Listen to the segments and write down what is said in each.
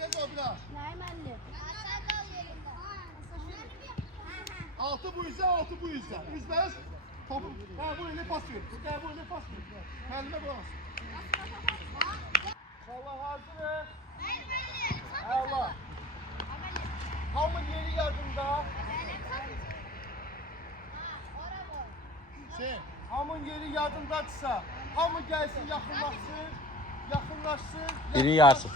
Tez ol biraz. Neymenli? Altı bu yüzden, altı bu yüzden. Üzmez. Topu. Bu eline pas ver. Bu eline pas ver. Kendime bırak. Allah hazır. Allah. Hamı yeri yardımda. Şey. Hamın yeri yardımdadırsa, hamı gelsin yakınlaşsın. Yakınlaşsın. Biri yarsın.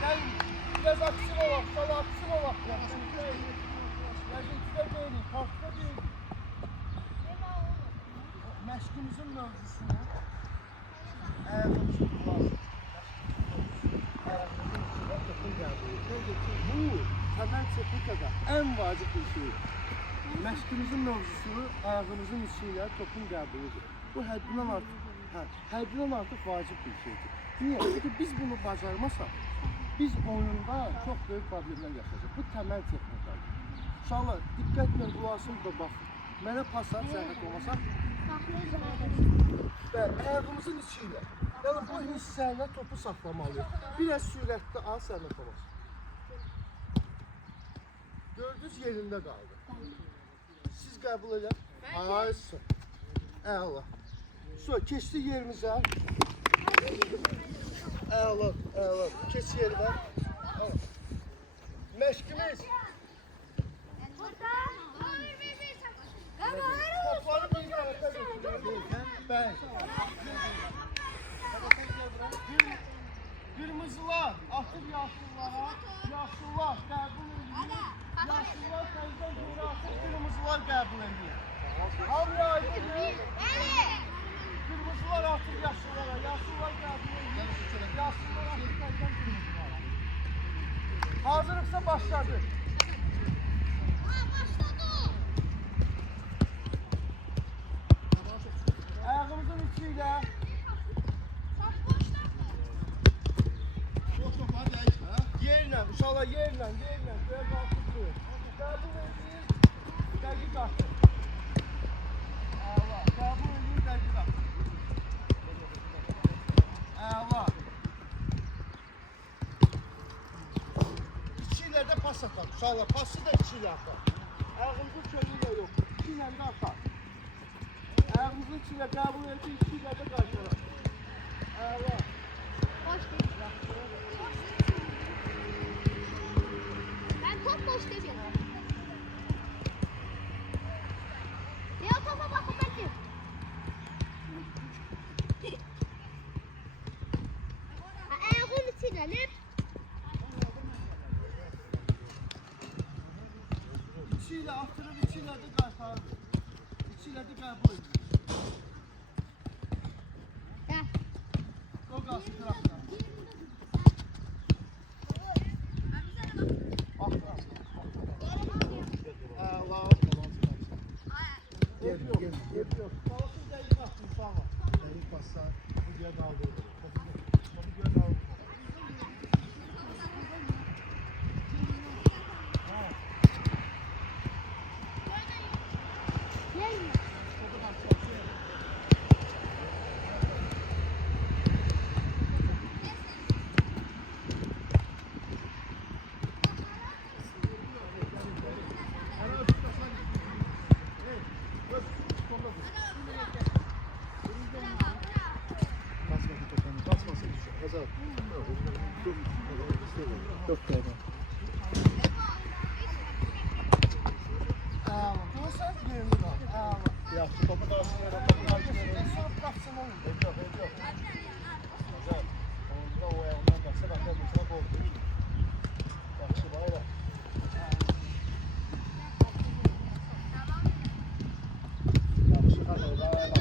Gelin. Biraz aksın olaq, sala aksın olaq. Yazıntıda deyilin, kartda deyilin. Məşqimizin mövzusunu ayağımızın lazım. Bu temel teknikada en vacib bir şey. Məşqimizin mövzusu ayağımızın içiyle topun qəbuludur. Bu həddindən artıq vacib bir şeydir. Niye? Çünkü biz bunu bacarmasak, biz oyunda çok büyük problemler yaşayacağız. Bu temel teknikadır. İnşallah diqqətlə qulağısın da bax. Mənə pas at, zəhmət olmasa. Və ayağımızın içiyle. Yəni bu hissələ topu saxlamalıyıq. Biraz sürətli al, zəhmət olmasa. Gördünüz yerində qaldı. Siz qəbul edin. Ay, əla. Sonra keçdi yerimizə. Əla, əla. Keç yerinə. Məşqimiz. Topları bir tərəfə götürürük. Bəli. Qırmızılar atır yaşlılara. Yaşlılar qəbul edir. Yaşlılar təzdən geri atır. Qırmızılar qəbul edir. Hamıya aydındır. Kırmızılar atır yaşlılara. Yaşlılar qəbul edir. Yaşlılar atır təzdən qırmızılara. Hazırlıqsa başladı. Ayağımızın içiyle. Yerle, uşaqlar yerle. Böyle qalxıqdır. Qəbul edin, dəqiq atır. Əla, qəbul edin, dəqiq atır. Əla. İki ilə də pas atar. Uşaqlar, pası da iki ilə atar. Ayağımızın çölüyle yox. İki ilə də atar. Ayağımızın içiyle qəbul edin, iki ilə də qarşılar. Əla. Boş değil. Ben top boş demiyorum. Ya topa bakın belki. Ayağın içine ne? İçiyle attırır, içiyle de qarşılar. İçiyle de qəbul edin. Ya. O qalsın tərəfdən. Yapıyor. Balasın dəqiq atın uşağa. Dəqiq bassa, bu diyə qaldırır. Topu diyə qaldırır. Çok doğru. Görsen yerini var. Yaxşı, topun arasına topun arasına sonra bıraksın onu. Ediyor. Güzel. Onda o ayağından baksa ben de mesela gol değil. Yaxşı, bayram. Yaxşı, hadi bayram.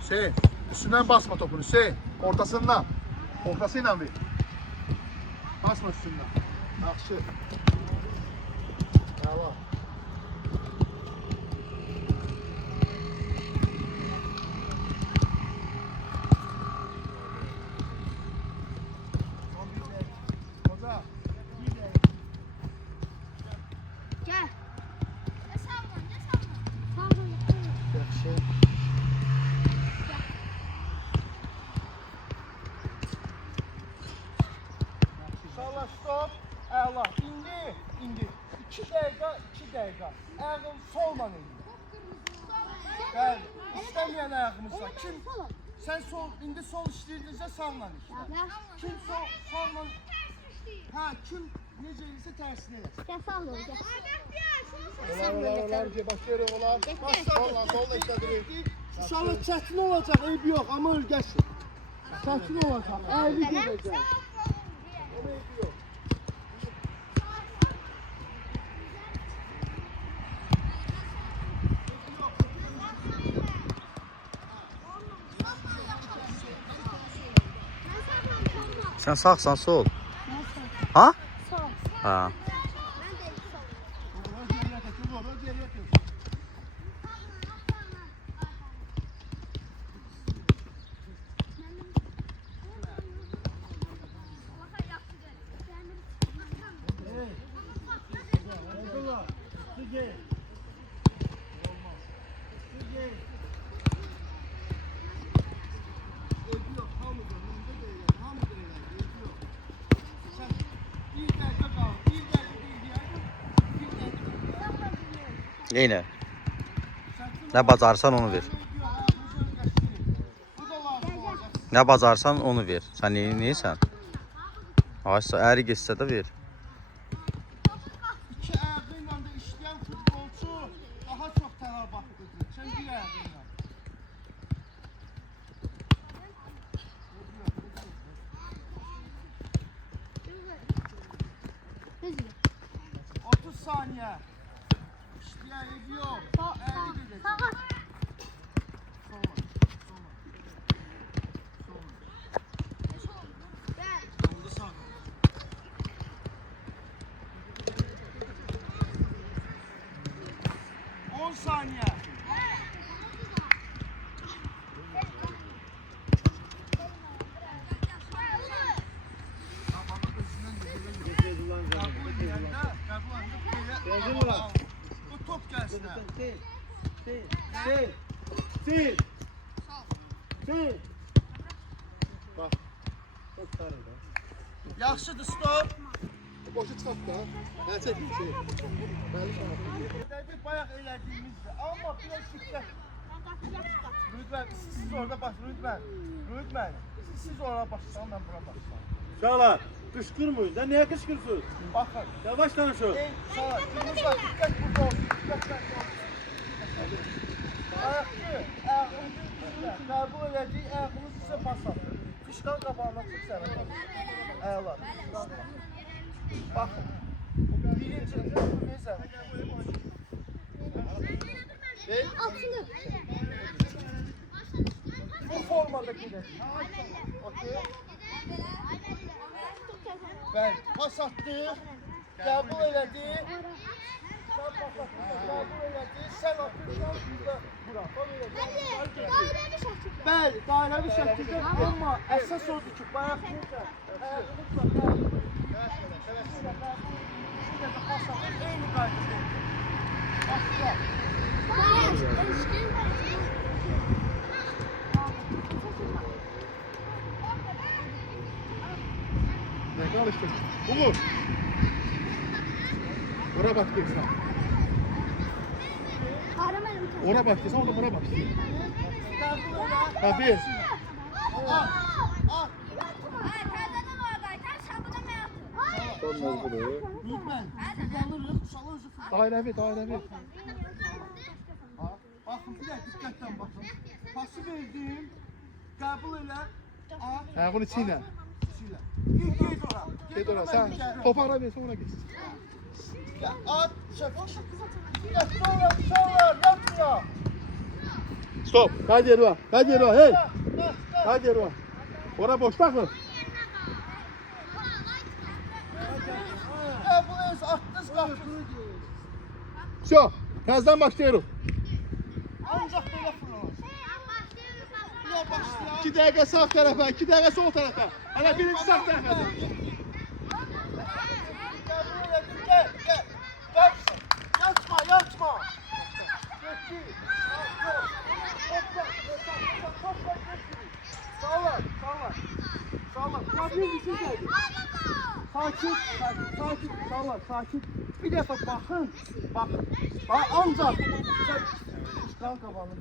Hüseyin, üstünden basma topunu Hüseyin. Ortasından. Ortasıyla bir. Basma üstünden. Yaxşı. Əla. Hoca, bir dəqiqə. Gel. Sağ ol. Yaxşı. İnşallah stop. Əla. İndi. 2 dəqiqə. Ayağın solma indi. Bəli. İstəməyən ayağımız var. Kim? Sən indi sol işləyirdinsə sağla işlə. Kim sağla? Ha, kim necə edirsə tərsini eləsin. Gel sağ ol. Olar, başlayırıq olar. Solla işlədirik. İnşallah çətin olacaq, eybi yox, amma ölgəsin. Çətin olacaq, əyri gedəcək. Amma eybi yox. Sen sağsan sol. Ha? Sol. Ha. Ben de sol. Olar geriyə tökül, olar geriyə tökül. Eyvallah. Süzey. Süzey. Eybi yox, hamıdır, məndə deyilən, hamıdır elə, eybi yox. Sən bir dəqiqə qal, bir dəqiqə deyilən, bir dəqiqə. Yine. Ne bacarsan onu ver. Bu da lazım olacaq. Ne bacarsan onu ver. Sen neysen? Ağaçsa eri geçse de ver. İki ayağıyla da işleyen futbolçu daha çok tələbatlıdır. Sən bir ayağıyla. Düzgün. 30 saniye. İşleyen evi yok. Əyri gedəcək. Sağa. Sola. Gel. Oldu sağa. On saniye. Bu top gelsin. Sil. Bak. Çok sarıydı. Yaxşıdır stop. Boşu çıxart da. Mən çəkim şey. Bəli sana. Dedik bayaq elədiyimizdir. Amma biraz şiddət. Rüdvən, siz orada baş, Rüdvən. Siz orada başlayın, mən bura başlayım. Uşaqlar, qışqırmayın da. Niyə qışqırsınız? Baxın. Yavaş danışın. Ey, sana, kırmızı diqqət burada olsun. Diqqət olsun. Ayaqçı, qəbul elədiyi ayağını sizə pas atır. Fışqan qabağına çıx sənə pas. Əla. Baxın. Birinci, neysə. Altını. Bu formada gedəcək. Okey. Bəli, pas atdı, qəbul elədi. Sən pas atdın, qəbul elədi. Sən atırsan, burada bura. Daireli şəkildə. Bəli, dairəvi şəkildə, amma əsas odur ki, bayaq necə ayağımızla pas atır, eyni qaydada. Başla. Ne karıştın? Umur. Bura bak sen. Ora bak sen, o da bura bak. Qəbul elə. Ha bir. At, at. Son mezgulu. Lütfen, biz alırıq, uşağı özü futbol. Dairəvi. Baxın, bir də diqqətlə baxın. Pası verdim, qəbul elə, at, Ayağın içiyle. silə. Get ora. Get ora. Sen topu ara ver, sonra geç. At, çək. Diqqət, sonra, yatma. Stop. Hadi yere bak. Hey. Hadi yere bak. Ora boş bakın. attınız, qalxdınız. Şu, təzədən başlayırıq. Ancaq belə fırlanır. Ya başlayaq. 2 dəqiqə sağ tərəfə, 2 dəqiqə sol tərəfə. Hələ birinci sağ tərəfədir. Gel. Yaçma. Sağlar. Kabin bir şey geldi. Sakin. Sakin. Bir defa bakın. Ancak. Kan kafanı.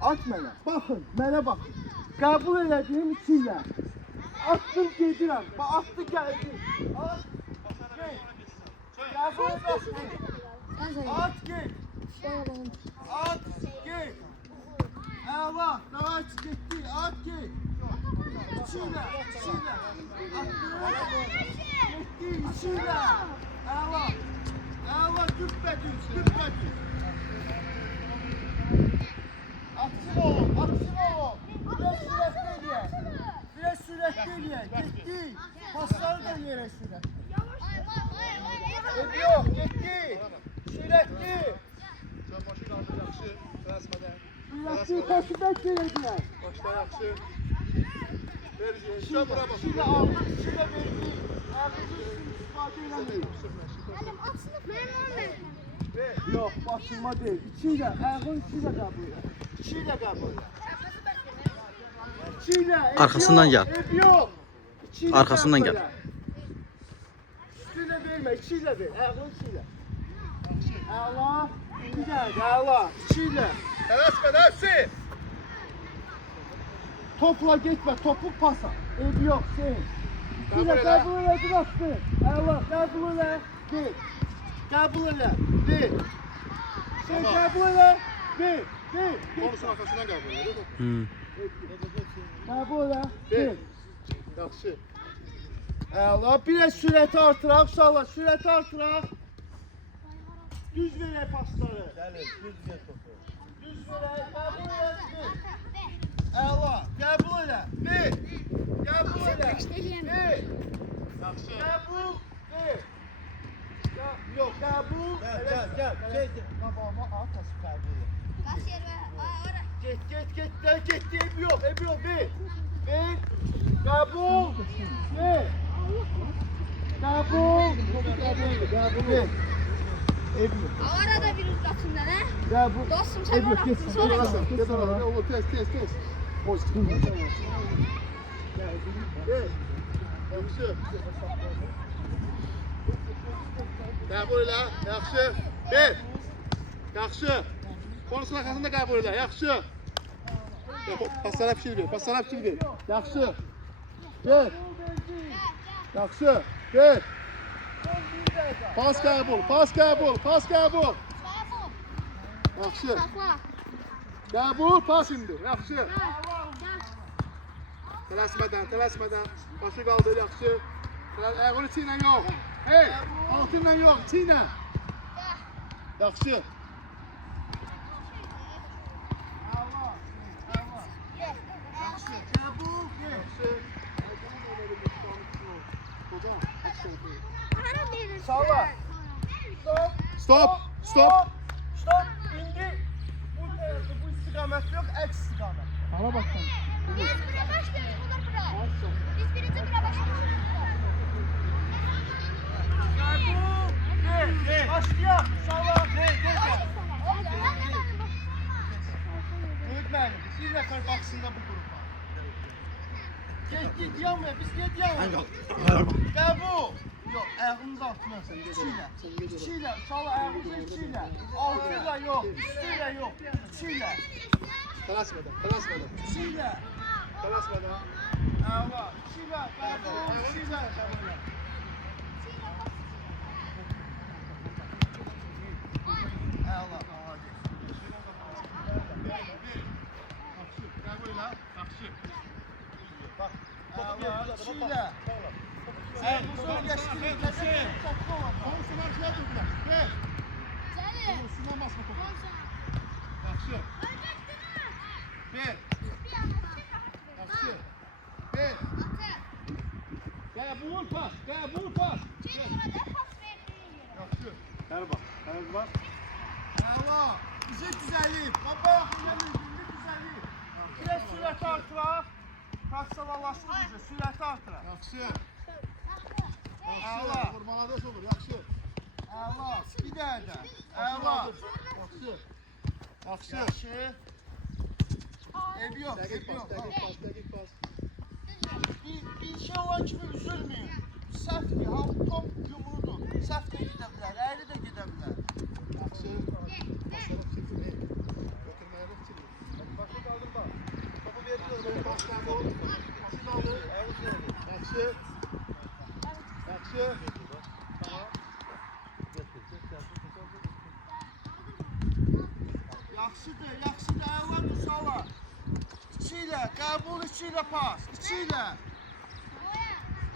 Aç mənə. Bakın. Mənə bakın. Kabul elədiyim içinlə. Attım gedirəm. Attı geldi. At. Kabul edəsin. At git. Əla. Daha getdi. At git. İçinlə. Getdi içinlə. Əla. Düppədüz. Aksın olun. Biraz sürətli eləyək. Getdi. Pasları da yerə sürət. Yok, getdi. Sürətli. Sən başı qaldır yaxşı, tələsmədən. Sürətli koşuda geləcək. Başda yaxşı. Ver, sən bura bax. Şimdi aldık, şimdi verdik. Ağzı istifadə eləmir. Yok, basılma değil. İçiyle, ayağın içiyle kabul et. İçiyle kabul et. İçiyle, Arkasından gel. Ev yok. İçiyle Arkasından kabul gel. et. Üstüne verme, içiyle ver. Ayağın içiyle. Allah. Güzel, Allah. İçiyle. Tələsmədən Hüseyin. Topla gitme, topuk pasa. Ev yok, sen. Kabul İçiyle elə. kabul et, bıraktı. Allah, kabul et. Ver. Kabul et. Ver. Sen Tamam. kabul et. Ver. Konusun arkasından qəbul edir. Kabul et. Ver. Ver. Yaxşı. Allah, biraz sürəti artıraq, uşaqlar, sürəti artıraq. Düz verək pasları. Düz ver topu. Düz verək, qəbul elə. Allah, qəbul elə. Ver. Qəbul elə. Ver. Yaxşı. Qəbul. Ver. Yox, qəbul. Gəl. Babama at, asıl qəbul elə. Get, ev yok, ver. Ver. Qəbul. Ver. Qəbul. Ver. Ev yok. Arada bir uzatımdan ha. Qəbul. Dostum sen Ev yok, onu get. attın sonra. Get oradan. O tez. Hoş Ver. Yaxşı. Qəbul elə. Yaxşı. Ver. Yaxşı. Konusun arkasında qəbul elə. Yaxşı. Paslara fikir ver. Yaxşı. Ver. Yaxşı. Ver. Pas qəbul. Yaxşı. Qəbul, pas indi. Yaxşı. Tələsmədən. Başı qaldır, yaxşı. Ayağını içinlə yox. Hey, altınla yox, içinlə. Yaxşı. Qəbul. Yaxşı. Sağla. Stop. Stop. İndi bu istiqamət yox, əks istiqamət. Hala bak sen. Biz bire başlıyoruz, bunlar bura. Biz birinci bire başlıyoruz. Qəbul. Ver. Başlayaq. Sağla. Unutmayın, bir nəfər baksında bu qrupa. Get, yanmaya, biz get yanmaya. Qəbul. Yox, ayağınız altına sen. İçiyle. Sağla ayağınızı içiyle. Altıyla yok, üstüyle yok. İçiyle. Tələsmədən. İçiyle. Tələsmədən. Allah. İçiyle. Qəbul. İçiyle. Allah. Qəbul elə. Yaxşı. Bak. Allah. İçiyle. Ayağınızı geçtiğinde toplu olan. Konusun arkasına durdular. Ver. Konusundan basma topu. Yaxşı. Ver. Yaxşı. Ver. Qəbul pas. Bəri bax, bəri bax. Əla, bizi düzəlib. Baba, yaxın gəlin, düzəlib. Biraz sürəti artıraq. Taksiyalaşdı bizə, sürəti artıraq. Yaxşı. Əla. Yaxşı. Vurmalades olur, yaxşı. Əla, bir dənə də. Əla. Yaxşı. Yaxşı. Yaxşı. Ev yox, ev yox. Dəqiq pas. Bir şey olan kimi üzülməyin. Səhvdir, ham top yumrudur. Səhv də gedə bilər, əyri də gedə bilər. Yaxşı. Basalım çekin. Götürməyə də çekin. Başı qaldır bax. Topu verilir, Böyle pas kaldı. Pası kaldı. Yaxşı. Yaxşı. Yaxşıdır, yaxşıdır, əvvəldir sala. İçi ilə, qəbul içi ilə pas, içi ilə.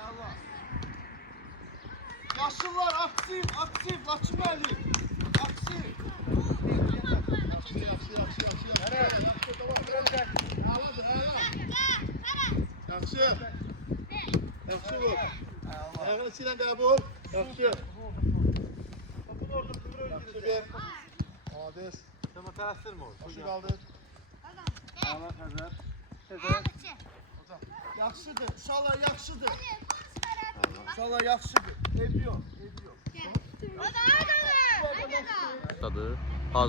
Əla. Yaşlılar, aktiv, aktiv, Laçın müəllim. Aktiv. Yaxşı. Əladır, əla. Yaxşı. Yaxşı vur. Ayağını içiyle qəbul. Yaxşı. Yaxşı bir. Ades. Tamam, təsir mi olur? Başı kaldır. Əla, həzər. Həzər. Yaxşıdır, uşaqlar, yaxşıdır. Uşaqlar, yaxşıdır. Ev yox, ev yox. Tadı.